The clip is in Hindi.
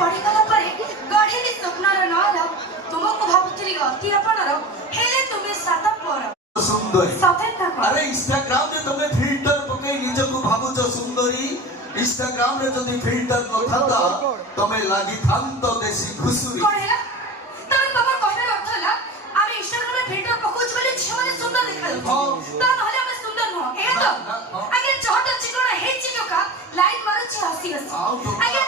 पढ़ीगला गढ़ी स्वप्नर नार तुमको भावुली अति अपनर हेले तुम्हें सात पर सुंदरी सते अरे इंस्टाग्राम रे तुमे फिल्टर पकई निजको भाबुच सुंदरी इंस्टाग्राम रे जदी फिल्टर न थाता तमे लागि थांत देसी घुसुरी कोन हैला तमे बाबा कहले अर्थ हला आमे इंस्टाग्राम रे फिल्टर पकोच बोले छ माने सुंदर देखा जाउ ता नहले आमे सुंदर न ए तो आगे चहट चिकन हे चिकका लाइन मारू छी हसी हसी आगे